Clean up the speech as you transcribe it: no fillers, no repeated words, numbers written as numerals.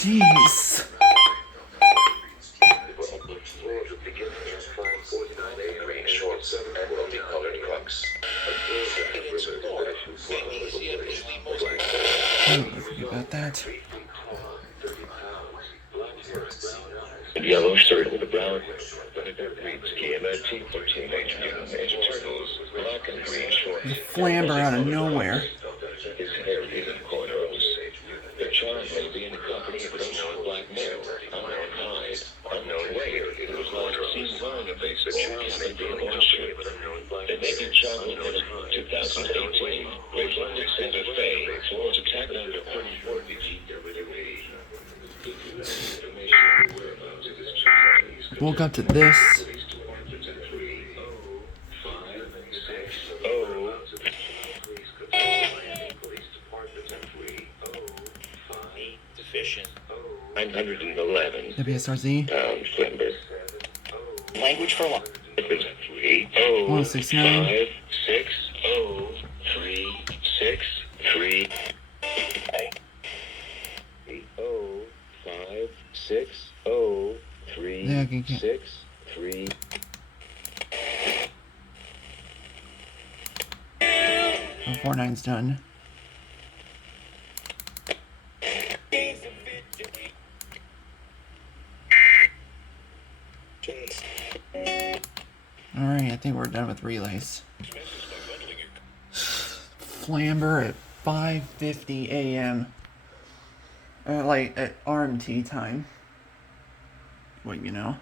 Jeez. About that. Yellow shirt with a brown reads KMT for Teenage Mutant Ninja Turtles. Black and green shorts. The flamber out of nowhere. His hair is in cornrows. The child may be in the company of an unknown black male, unknown hide, unknown weight. It was long seen wearing a base. The child may be in one shirt. They may be traveling in 2018. Regularly Santa Fe was attacked under 34 Woke up to this. Deficient. 911. WSRZ. Pound flimber. Language for what? 1069. 5603663. 5603663. Yeah, I can get. 63. Oh, 49's done. Alright, I think we're done with relays. Flamber at 5:50 a.m. Like at RMT time. What, you know?